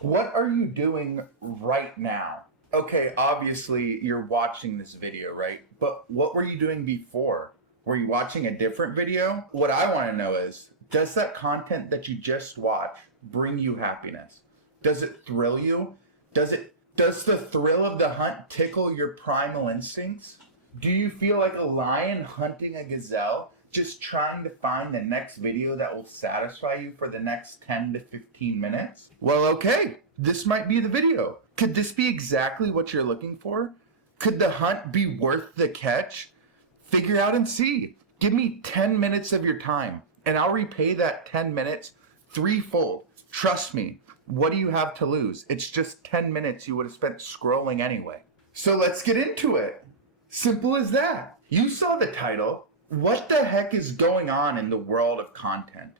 What are you doing right now? Okay, obviously you're watching this video, right? But what were you doing before? Were you watching a different video? What I want to know is, does that content that you just watched bring you happiness? Does it thrill you? Does the thrill of the hunt tickle your primal instincts? Do you feel like a lion hunting a gazelle, just trying to find the next video that will satisfy you for the next 10 to 15 minutes? Well, okay, this might be the video. Could this be exactly what you're looking for? Could the hunt be worth the catch? Figure out and see. Give me 10 minutes of your time, and I'll repay that 10 minutes threefold. Trust me. What do you have to lose? It's just 10 minutes you would have spent scrolling anyway. So let's get into it. Simple as that. You saw the title. What the heck is going on in the world of content?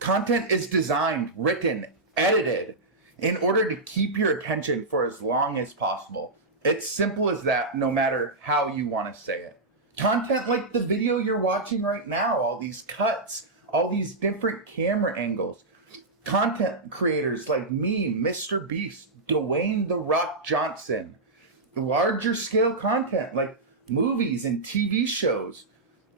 Content is designed, written, edited in order to keep your attention for as long as possible. It's simple as that, no matter how you want to say it. Content like the video you're watching right now, all these cuts, all these different camera angles. Content creators like me, Mr. Beast, Dwayne "The Rock" Johnson. Larger scale content like movies and TV shows.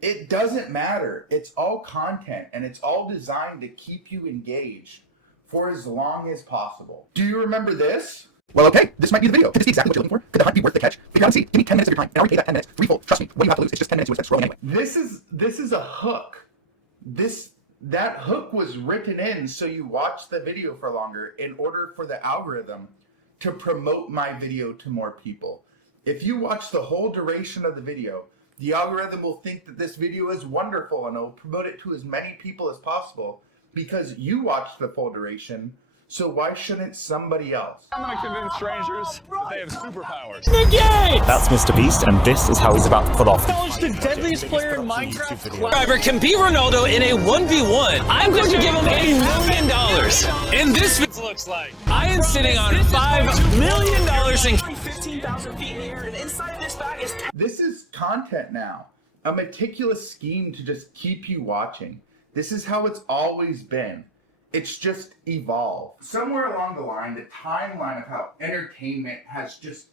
It doesn't matter. It's all content, and it's all designed to keep you engaged for as long as possible. Do you remember this? Well, okay, this might be the video. Could this be exactly what you're looking for? Could the hunt be worth the catch? Figure out and see. Give me 10 minutes of your time, and I'll repay that 10 minutes threefold. Trust me, what do you have to lose? It's just 10 minutes you would have spent scrolling anyway. This is a hook. That hook was written in so you watch the video for longer in order for the algorithm to promote my video to more people. If you watch the whole duration of the video, the algorithm will think that this video is wonderful and it will promote it to as many people as possible because you watched the full duration. So why shouldn't somebody else? I'm gonna convince strangers that they have superpowers. That's Mr. Beast, and this is how he's about to pull off. Challenge the deadliest player in Minecraft. Driver can beat Ronaldo in a 1v1. I'm going to give him $1 million. In this video, Looks like I am sitting on $5 million in 15,000 feet in the air, and inside this bag is. This is content now. A meticulous scheme to just keep you watching. This is how it's always been. It's just evolved. Somewhere along the line, the timeline of how entertainment has just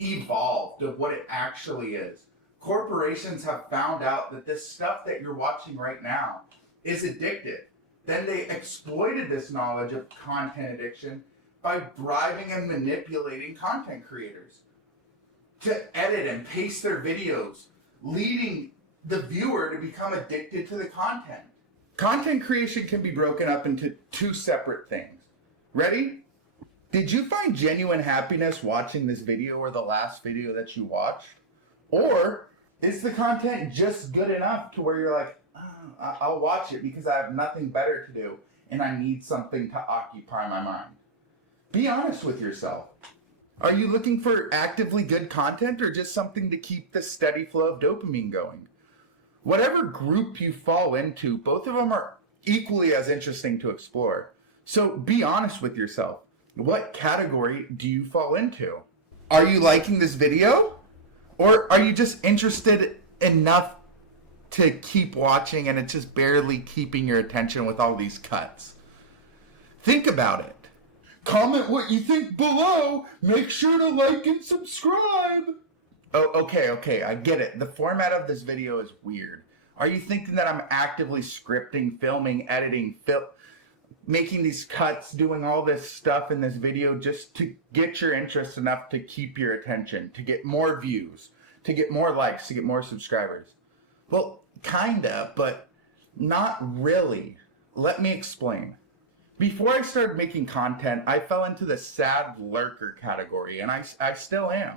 evolved of what it actually is. Corporations have found out that this stuff that you're watching right now is addictive. Then they exploited this knowledge of content addiction by bribing and manipulating content creators to edit and paste their videos, leading the viewer to become addicted to the content. Content creation can be broken up into two separate things. Ready? Did you find genuine happiness watching this video or the last video that you watched? Or is the content just good enough to where you're like, oh, I'll watch it because I have nothing better to do and I need something to occupy my mind? Be honest with yourself. Are you looking for actively good content or just something to keep the steady flow of dopamine going? Whatever group you fall into, both of them are equally as interesting to explore. So be honest with yourself. What category do you fall into? Are you liking this video? Or are you just interested enough to keep watching and it's just barely keeping your attention with all these cuts? Think about it. Comment what you think below. Make sure to like and subscribe. Oh, okay, I get it. The format of this video is weird. Are you thinking that I'm actively scripting, filming, editing, making these cuts, doing all this stuff in this video just to get your interest enough to keep your attention, to get more views, to get more likes, to get more subscribers? Well, kinda, but not really. Let me explain. Before I started making content, I fell into the sad lurker category, and I still am.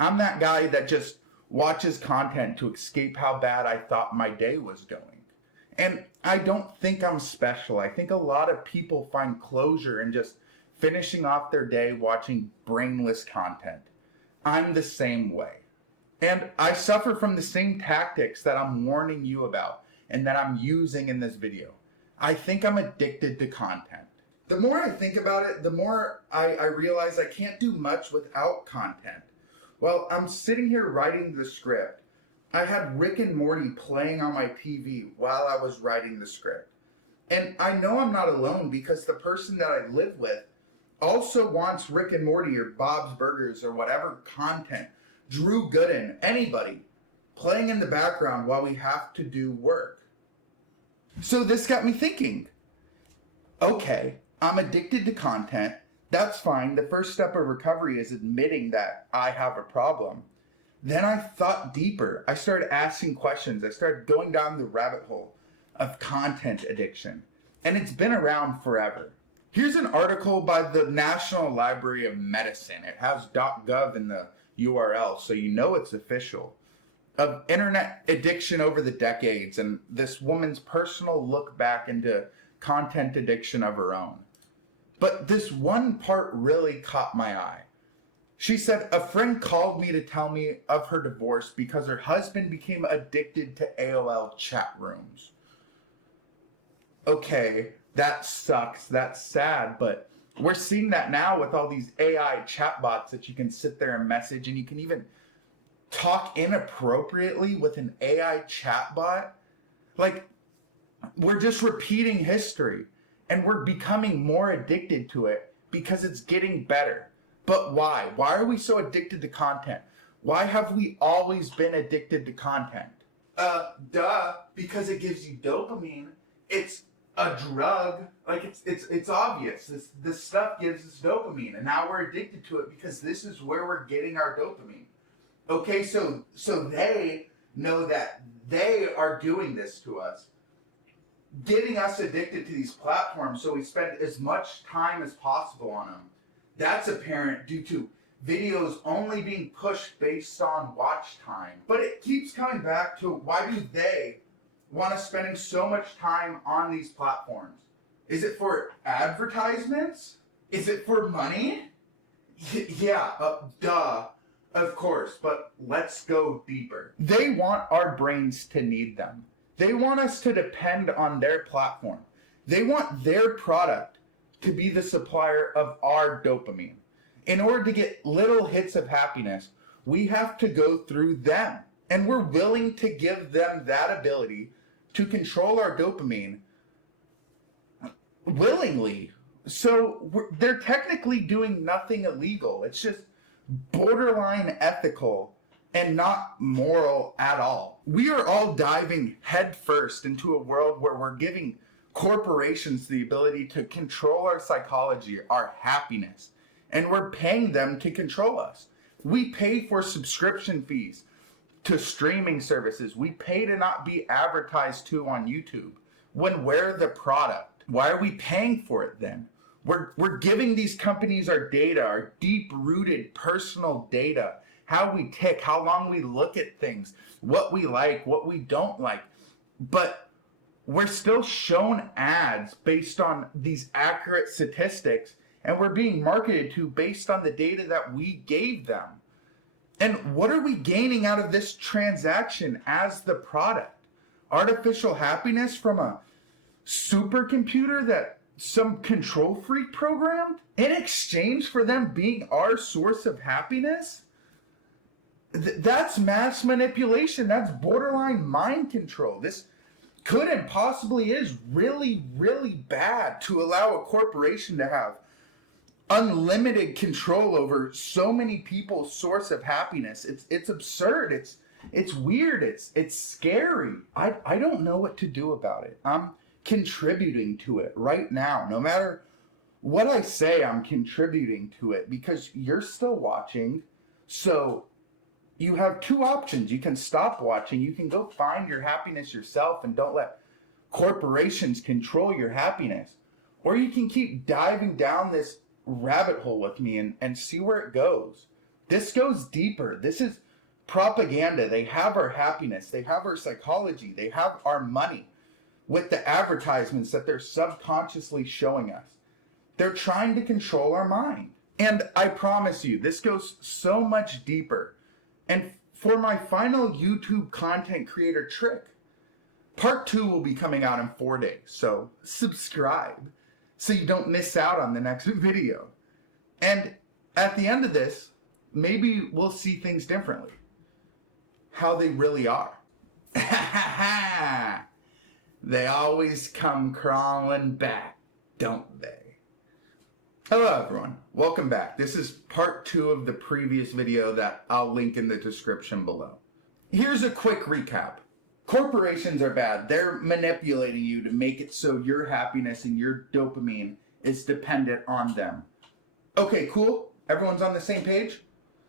I'm that guy that just watches content to escape how bad I thought my day was going. And I don't think I'm special. I think a lot of people find closure in just finishing off their day watching brainless content. I'm the same way. And I suffer from the same tactics that I'm warning you about and that I'm using in this video. I think I'm addicted to content. The more I think about it, the more I realize I can't do much without content. Well, I'm sitting here writing the script. I had Rick and Morty playing on my TV while I was writing the script. And I know I'm not alone because the person that I live with also wants Rick and Morty or Bob's Burgers or whatever content, Drew Gooden, anybody, playing in the background while we have to do work. So this got me thinking, okay, I'm addicted to content. That's fine. The first step of recovery is admitting that I have a problem. Then I thought deeper. I started asking questions. I started going down the rabbit hole of content addiction. And it's been around forever. Here's an article by the National Library of Medicine. It has .gov in the URL, so you know it's official. Of internet addiction over the decades and this woman's personal look back into content addiction of her own. But this one part really caught my eye. She said, a friend called me to tell me of her divorce because her husband became addicted to AOL chat rooms. Okay, that sucks. That's sad, but we're seeing that now with all these AI chatbots that you can sit there and message, and you can even talk inappropriately with an AI chatbot. Like, we're just repeating history, and we're becoming more addicted to it because it's getting better. But why? Why are we so addicted to content? Why have we always been addicted to content? Because it gives you dopamine. It's a drug. Like, it's obvious. This stuff gives us dopamine, and now we're addicted to it because this is where we're getting our dopamine. Okay, so they know that they are doing this to us, getting us addicted to these platforms, so we spend as much time as possible on them. That's apparent due to videos only being pushed based on watch time. But it keeps coming back to, why do they want us spending so much time on these platforms? Is it for advertisements? Is it for money? Duh. Of course, but let's go deeper. They want our brains to need them. They want us to depend on their platform. They want their product to be the supplier of our dopamine. In order to get little hits of happiness, we have to go through them. And we're willing to give them that ability to control our dopamine willingly. So they're technically doing nothing illegal. It's just borderline ethical and not moral at all. We are all diving headfirst into a world where we're giving corporations the ability to control our psychology, our happiness, and we're paying them to control us. We pay for subscription fees to streaming services. We pay to not be advertised to on YouTube when we're the product. Why are we paying for it then? We're giving these companies our data, our deep-rooted personal data, how we tick, how long we look at things, what we like, what we don't like. But we're still shown ads based on these accurate statistics, and we're being marketed to based on the data that we gave them. And what are we gaining out of this transaction as the product? Artificial happiness from a supercomputer that some control freak programmed in exchange for them being our source of happiness? That's mass manipulation. That's borderline mind control. This could and possibly is really, really bad to allow a corporation to have unlimited control over so many people's source of happiness. It's absurd. It's weird. It's scary. I don't know what to do about it. I'm contributing to it right now. No matter what I say, I'm contributing to it because you're still watching. So you have two options. You can stop watching. You can go find your happiness yourself and don't let corporations control your happiness. Or you can keep diving down this rabbit hole with me and see where it goes. This goes deeper. This is propaganda. They have our happiness. They have our psychology. They have our money with the advertisements that they're subconsciously showing us. They're trying to control our mind. And I promise you, this goes so much deeper. And for my final YouTube content creator trick, part 2 will be coming out in 4 days. So subscribe so you don't miss out on the next video. And at the end of this, maybe we'll see things differently. How they really are. They always come crawling back, don't they? Hello everyone, welcome back. This is part 2 of the previous video that I'll link in the description below. Here's a quick recap. Corporations are bad. They're manipulating you to make it so your happiness and your dopamine is dependent on them. Okay, cool. Everyone's on the same page?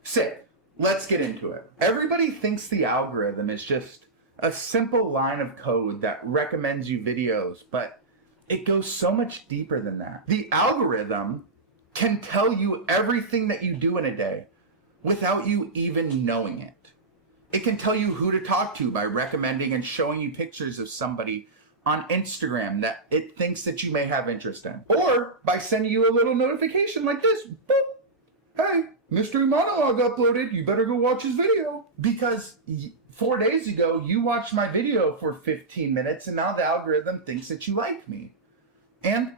Sick. Let's get into it. Everybody thinks the algorithm is just a simple line of code that recommends you videos, but it goes so much deeper than that. The algorithm can tell you everything that you do in a day without you even knowing it. It can tell you who to talk to by recommending and showing you pictures of somebody on Instagram that it thinks that you may have interest in. Or by sending you a little notification like this. Boop. Hey, mystery monologue uploaded. You better go watch his video. Because 4 days ago, you watched my video for 15 minutes and now the algorithm thinks that you like me. And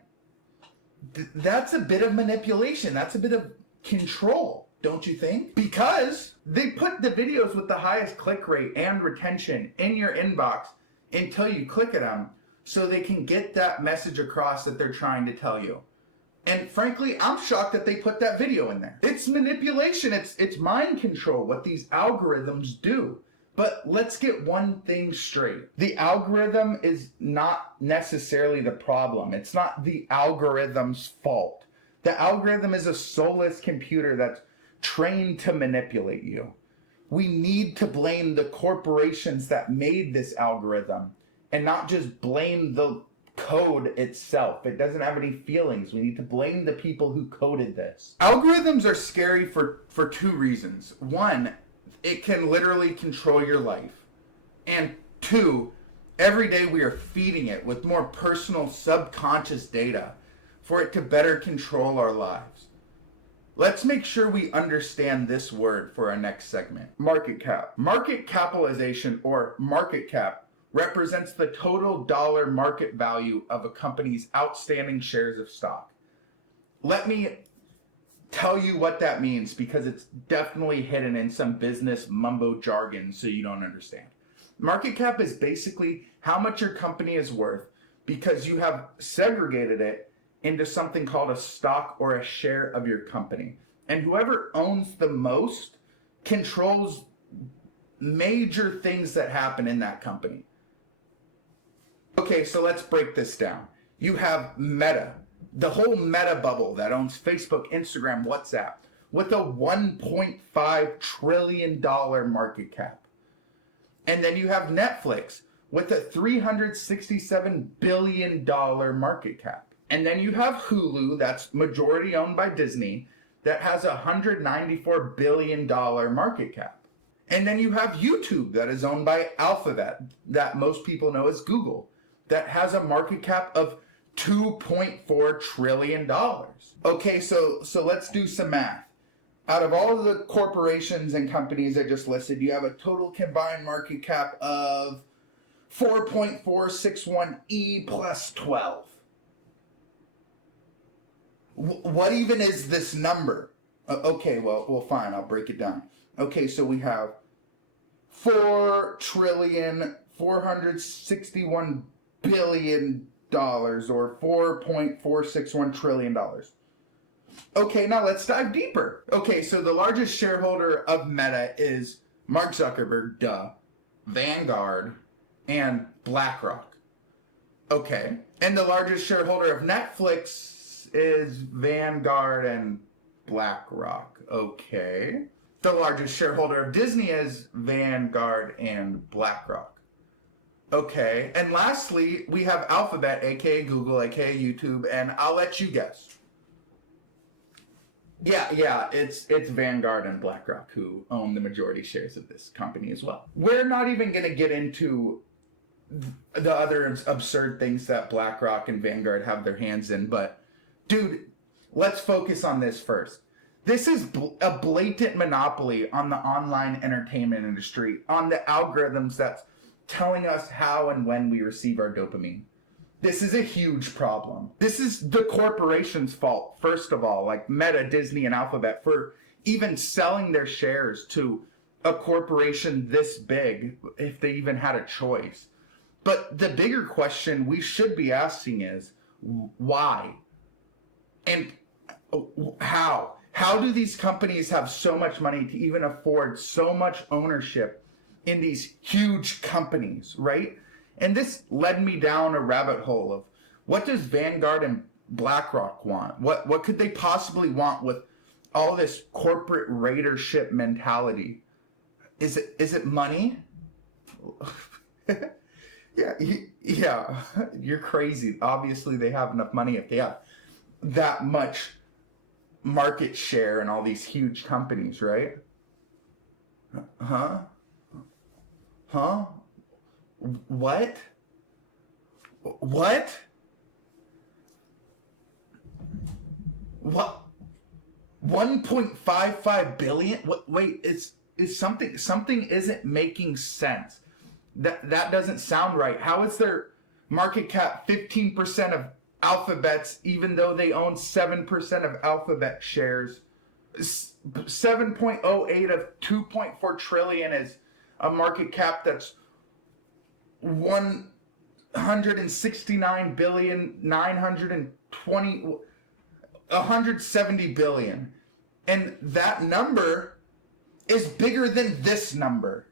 that's a bit of manipulation. That's a bit of control, don't you think? Because they put the videos with the highest click rate and retention in your inbox until you click at them so they can get that message across that they're trying to tell you. And frankly, I'm shocked that they put that video in there. It's manipulation. It's mind control, what these algorithms do. But let's get one thing straight. The algorithm is not necessarily the problem. It's not the algorithm's fault. The algorithm is a soulless computer that's trained to manipulate you. We need to blame the corporations that made this algorithm and not just blame the code itself. It doesn't have any feelings. We need to blame the people who coded this. Algorithms are scary for 2 reasons. 1, it can literally control your life. And 2, every day we are feeding it with more personal subconscious data for it to better control our lives. Let's make sure we understand this word for our next segment. Market cap. Market capitalization, or market cap, represents the total dollar market value of a company's outstanding shares of stock. Let me tell you what that means, because it's definitely hidden in some business mumbo jargon so you don't understand. Market cap is basically how much your company is worth because you have segregated it into something called a stock or a share of your company. And whoever owns the most controls major things that happen in that company. Okay, so let's break this down. You have Meta, the whole Meta bubble that owns Facebook, Instagram, WhatsApp, with a $1.5 trillion market cap. And then you have Netflix with a $367 billion market cap. And then you have Hulu, that's majority owned by Disney, that has a $194 billion market cap. And then you have YouTube, that is owned by Alphabet, that most people know as Google, that has a market cap of $2.4 trillion. Okay, so let's do some math. Out of all of the corporations and companies I just listed, you have a total combined market cap of 4.461 plus 12. What even is this number? Okay, well, fine, I'll break it down. Okay, so we have $4,461 billion, or $4.461 trillion. Okay, now let's dive deeper. Okay, so the largest shareholder of Meta is Mark Zuckerberg, duh, Vanguard, and BlackRock. Okay, and the largest shareholder of Netflix is Vanguard and BlackRock. Okay. The largest shareholder of Disney is Vanguard and BlackRock. Okay. And lastly, we have Alphabet, aka Google, aka YouTube, and I'll let you guess. Yeah, it's Vanguard and BlackRock who own the majority shares of this company as well. We're not even going to get into the other absurd things that BlackRock and Vanguard have their hands in, but dude, let's focus on this first. This is a blatant monopoly on the online entertainment industry, on the algorithms that's telling us how and when we receive our dopamine. This is a huge problem. This is the corporation's fault, first of all, like Meta, Disney, and Alphabet, for even selling their shares to a corporation this big, if they even had a choice. But the bigger question we should be asking is, why? And How? How do these companies have so much money to even afford so much ownership in these huge companies, right? And this led me down a rabbit hole of what does Vanguard and BlackRock want? What could they possibly want with all this corporate raidership mentality? Is it money? Yeah, you're crazy. Obviously, they have enough money if they have that much market share in all these huge companies, right? Huh? What? 1.55 billion? Wait, is something isn't making sense. That doesn't sound right. How is their market cap 15% of Alphabet's, even though they own 7% of Alphabet shares? 7.08 of 2.4 trillion is a market cap that's 169 billion 920 170 billion, and that number is bigger than this number.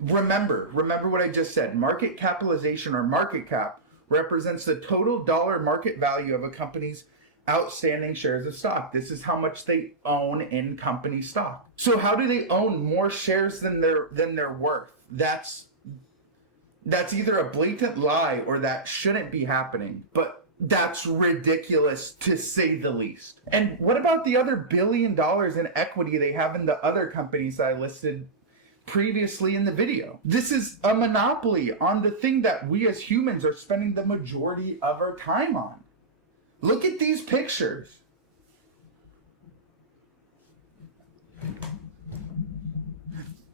Remember what I just said. Market capitalization, or market cap, represents the total dollar market value of a company's outstanding shares of stock. This is how much they own in company stock. So how do they own more shares than they're worth? That's either a blatant lie or that shouldn't be happening. But that's ridiculous, to say the least. And what about the other $1 billion in equity they have in the other companies that I listed previously in the video? This is a monopoly on the thing that we as humans are spending the majority of our time on. Look at these pictures.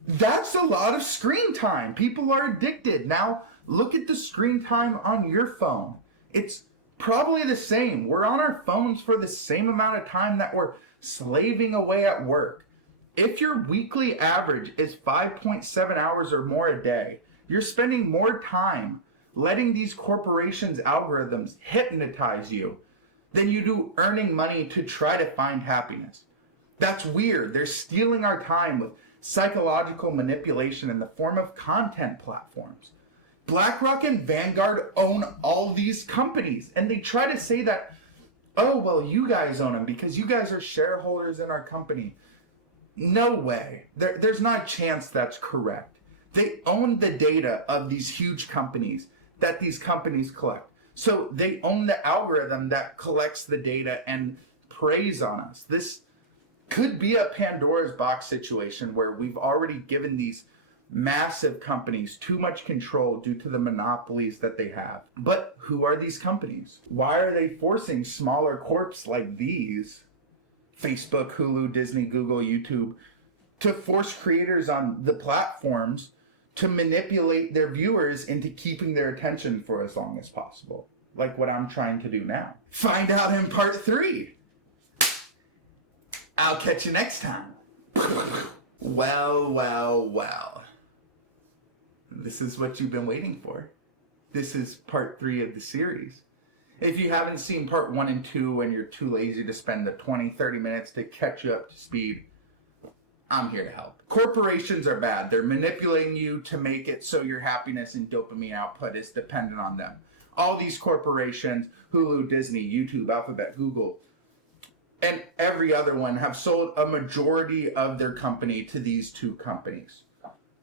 That's a lot of screen time. People are addicted. Now, look at the screen time on your phone. It's probably the same. We're on our phones for the same amount of time that we're slaving away at work. If your weekly average is 5.7 hours or more a day, you're spending more time letting these corporations' algorithms hypnotize you than you do earning money to try to find happiness. That's weird. They're stealing our time with psychological manipulation in the form of content platforms. BlackRock and Vanguard own all these companies, and they try to say that, oh, well, you guys own them because you guys are shareholders in our company. No way. There's not a chance that's correct. They own the data of these huge companies that these companies collect. So they own the algorithm that collects the data and preys on us. This could be a Pandora's box situation where we've already given these massive companies too much control due to the monopolies that they have. But who are these companies? Why are they forcing smaller corps like these, Facebook, Hulu, Disney, Google, YouTube, to force creators on the platforms to manipulate their viewers into keeping their attention for as long as possible? Like what I'm trying to do now. Find out in part 3. I'll catch you next time. Well. This is what you've been waiting for. This is part 3 of the series. If you haven't seen part 1 and 2 and you're too lazy to spend the 20-30 minutes to catch you up to speed, I'm here to help. Corporations are bad. They're manipulating you to make it so your happiness and dopamine output is dependent on them. All these corporations, Hulu, Disney, YouTube, Alphabet, Google, and every other one have sold a majority of their company to these two companies,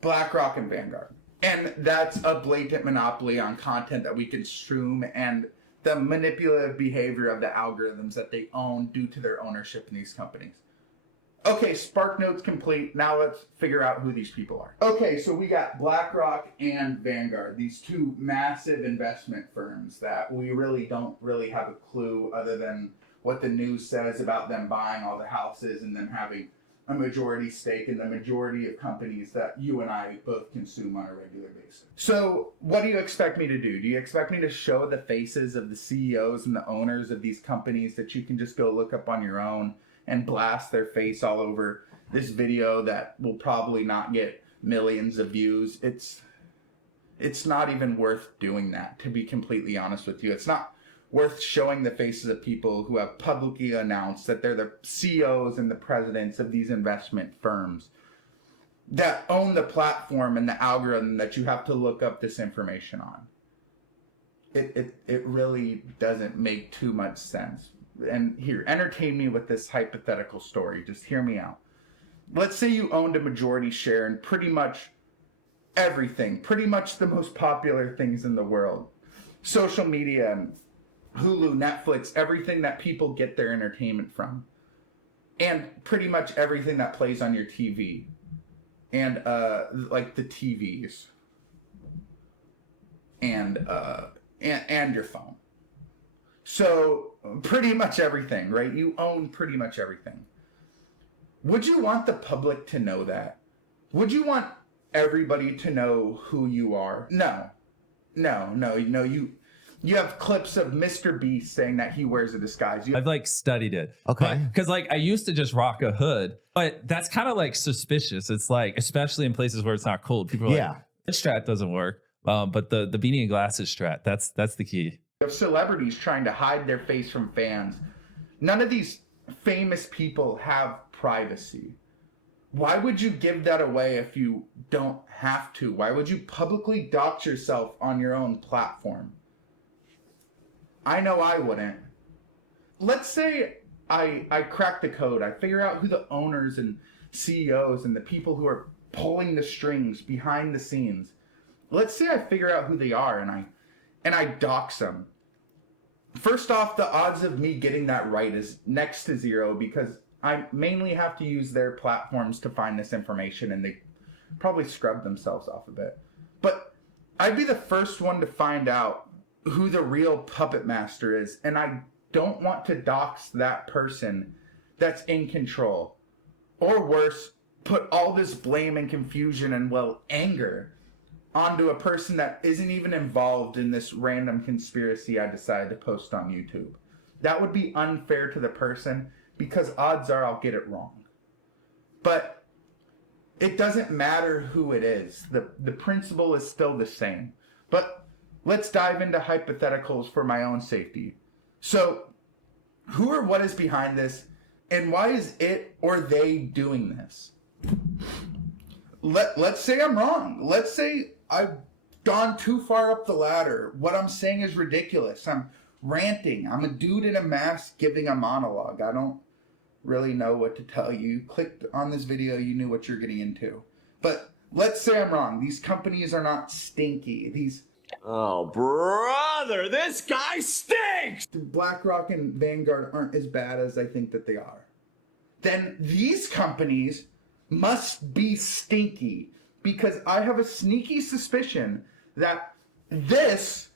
BlackRock and Vanguard. And that's a blatant monopoly on content that we consume and the manipulative behavior of the algorithms that they own due to their ownership in these companies. Okay, Spark Notes complete. Now let's figure out who these people are. Okay, so we got BlackRock and Vanguard, these two massive investment firms that we don't really have a clue other than what the news says about them buying all the houses and them having a majority stake in the majority of companies that you and I both consume on a regular basis. So what do you expect me to do? Do you expect me to show the faces of the CEOs and the owners of these companies that you can just go look up on your own and blast their face all over this video that will probably not get millions of views? It's not even worth doing that, to be completely honest with you. It's not worth showing the faces of people who have publicly announced that they're the CEOs and the presidents of these investment firms that own the platform and the algorithm that you have to look up this information on. It really doesn't make too much sense. And here, entertain me with this hypothetical story. Just hear me out. Let's say you owned a majority share in pretty much everything, pretty much the most popular things in the world. Social media and Hulu, Netflix, everything that people get their entertainment from. And pretty much everything that plays on your TV. And like the TVs. And your phone. So pretty much everything, right? You own pretty much everything. Would you want the public to know that? Would you want everybody to know who you are? No. You have clips of Mr. Beast saying that he wears a disguise. I've like studied it. Okay. Because like I used to just rock a hood, but that's kind of like suspicious. It's like, especially in places where it's not cold. People are like, this strat doesn't work. But the beanie and glasses strat, that's the key. You have celebrities trying to hide their face from fans. None of these famous people have privacy. Why would you give that away if you don't have to? Why would you publicly dox yourself on your own platform? I know I wouldn't. Let's say I crack the code. I figure out who the owners and CEOs and the people who are pulling the strings behind the scenes. Let's say I figure out who they are and I dox them. First off, the odds of me getting that right is next to zero because I mainly have to use their platforms to find this information, and they probably scrub themselves off a bit. But I'd be the first one to find out who the real puppet master is, and I don't want to dox that person that's in control. Or worse, put all this blame and confusion and, well, anger onto a person that isn't even involved in this random conspiracy I decided to post on YouTube. That would be unfair to the person because odds are I'll get it wrong. But it doesn't matter who it is. The principle is still the same. But let's dive into hypotheticals for my own safety. So, who or what is behind this, and why is it or they doing this? Let's say I'm wrong. Let's say I've gone too far up the ladder. What I'm saying is ridiculous. I'm ranting. I'm a dude in a mask giving a monologue. I don't really know what to tell you. You clicked on this video, you knew what you're getting into. But let's say I'm wrong. These companies are not stinky. Oh, brother, this guy stinks! BlackRock and Vanguard aren't as bad as I think that they are. Then these companies must be stinky, because I have a sneaky suspicion that this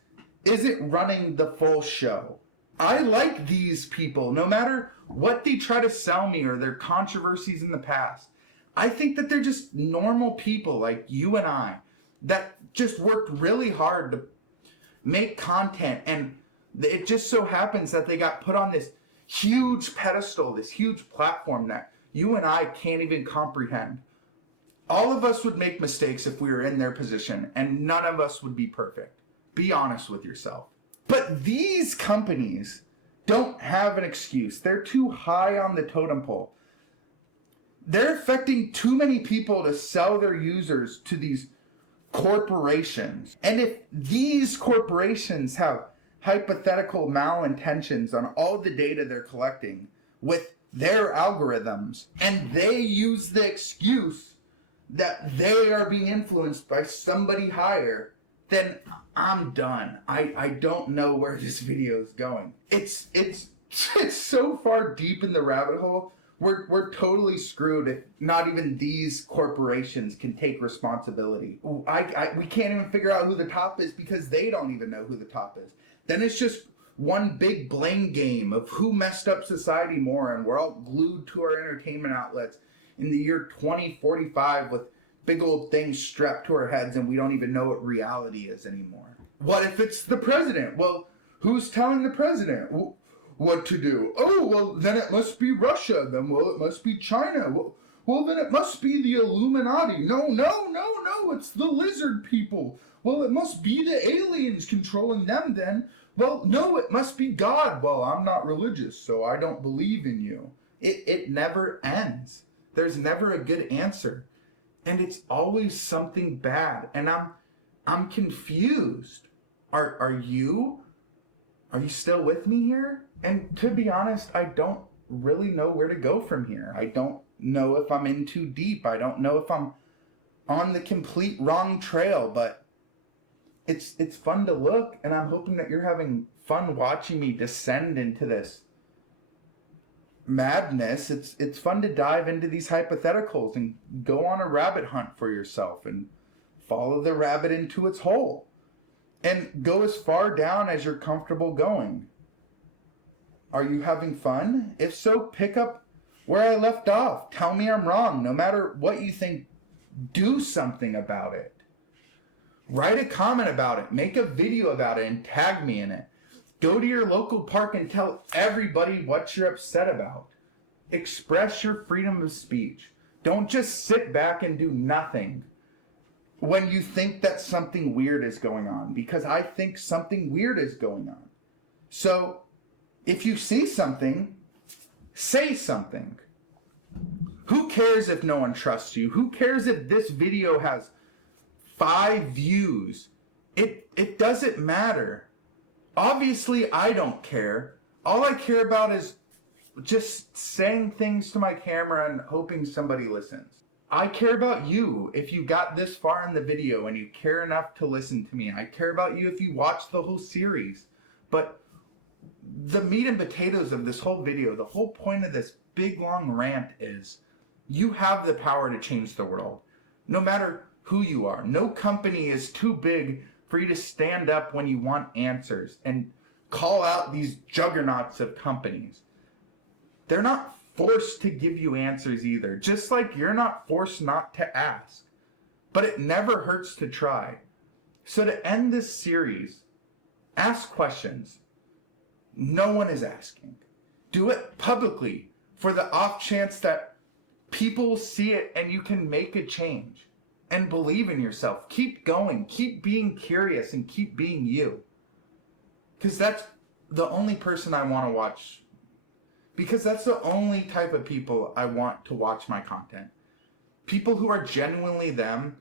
isn't running the full show. I like these people, no matter what they try to sell me or their controversies in the past. I think that they're just normal people like you and I that just worked really hard to make content, and it just so happens that they got put on this huge pedestal, this huge platform that you and I can't even comprehend. All of us would make mistakes if we were in their position, and none of us would be perfect. Be honest with yourself. But these companies don't have an excuse. They're too high on the totem pole. They're affecting too many people to sell their users to these corporations. And if these corporations have hypothetical malintentions on all the data they're collecting with their algorithms, and they use the excuse that they are being influenced by somebody higher, then I'm done. I don't know where this video is going. It's so far deep in the rabbit hole. We're totally screwed if not even these corporations can take responsibility. We can't even figure out who the top is because they don't even know who the top is. Then it's just one big blame game of who messed up society more, and we're all glued to our entertainment outlets in the year 2045 with big old things strapped to our heads, and we don't even know what reality is anymore. What if it's the president? Well, who's telling the president what to do? Oh, well, then it must be Russia. Then, well, it must be China. Well, then it must be the Illuminati. No, it's the lizard people. well, it must be the aliens controlling them then. Well, no, it must be God. Well, I'm not religious, so I don't believe in you. It never ends. There's never a good answer. And it's always something bad. And I'm confused. Are you still with me here? And to be honest, I don't really know where to go from here. I don't know if I'm in too deep. I don't know if I'm on the complete wrong trail, but it's fun to look, and I'm hoping that you're having fun watching me descend into this madness. It's fun to dive into these hypotheticals and go on a rabbit hunt for yourself and follow the rabbit into its hole and go as far down as you're comfortable going. Are you having fun? If so, pick up where I left off. Tell me I'm wrong. No matter what you think, do something about it. Write a comment about it. Make a video about it and tag me in it. Go to your local park and tell everybody what you're upset about. Express your freedom of speech. Don't just sit back and do nothing when you think that something weird is going on, because I think something weird is going on. So if you see something, say something. Who cares if no one trusts you? Who cares if this video has 5 views? It doesn't matter. Obviously, I don't care. All I care about is just saying things to my camera and hoping somebody listens. I care about you if you got this far in the video and you care enough to listen to me. I care about you if you watched the whole series. But the meat and potatoes of this whole video, the whole point of this big long rant is you have the power to change the world. No matter who you are. No company is too big for you to stand up when you want answers and call out these juggernauts of companies. They're not forced to give you answers either, just like you're not forced not to ask. But it never hurts to try. So to end this series, ask questions no one is asking. Do it publicly for the off chance that people will see it and you can make a change. And believe in yourself. Keep going. Keep being curious and keep being you. Because that's the only person I want to watch. Because that's the only type of people I want to watch my content. People who are genuinely them,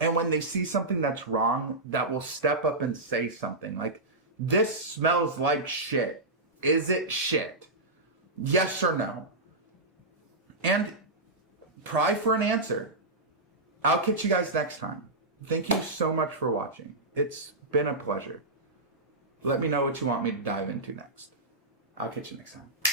and when they see something that's wrong, that will step up and say something. Like, this smells like shit. Is it shit? Yes or no? And pry for an answer. I'll catch you guys next time. Thank you so much for watching. It's been a pleasure. Let me know what you want me to dive into next. I'll catch you next time.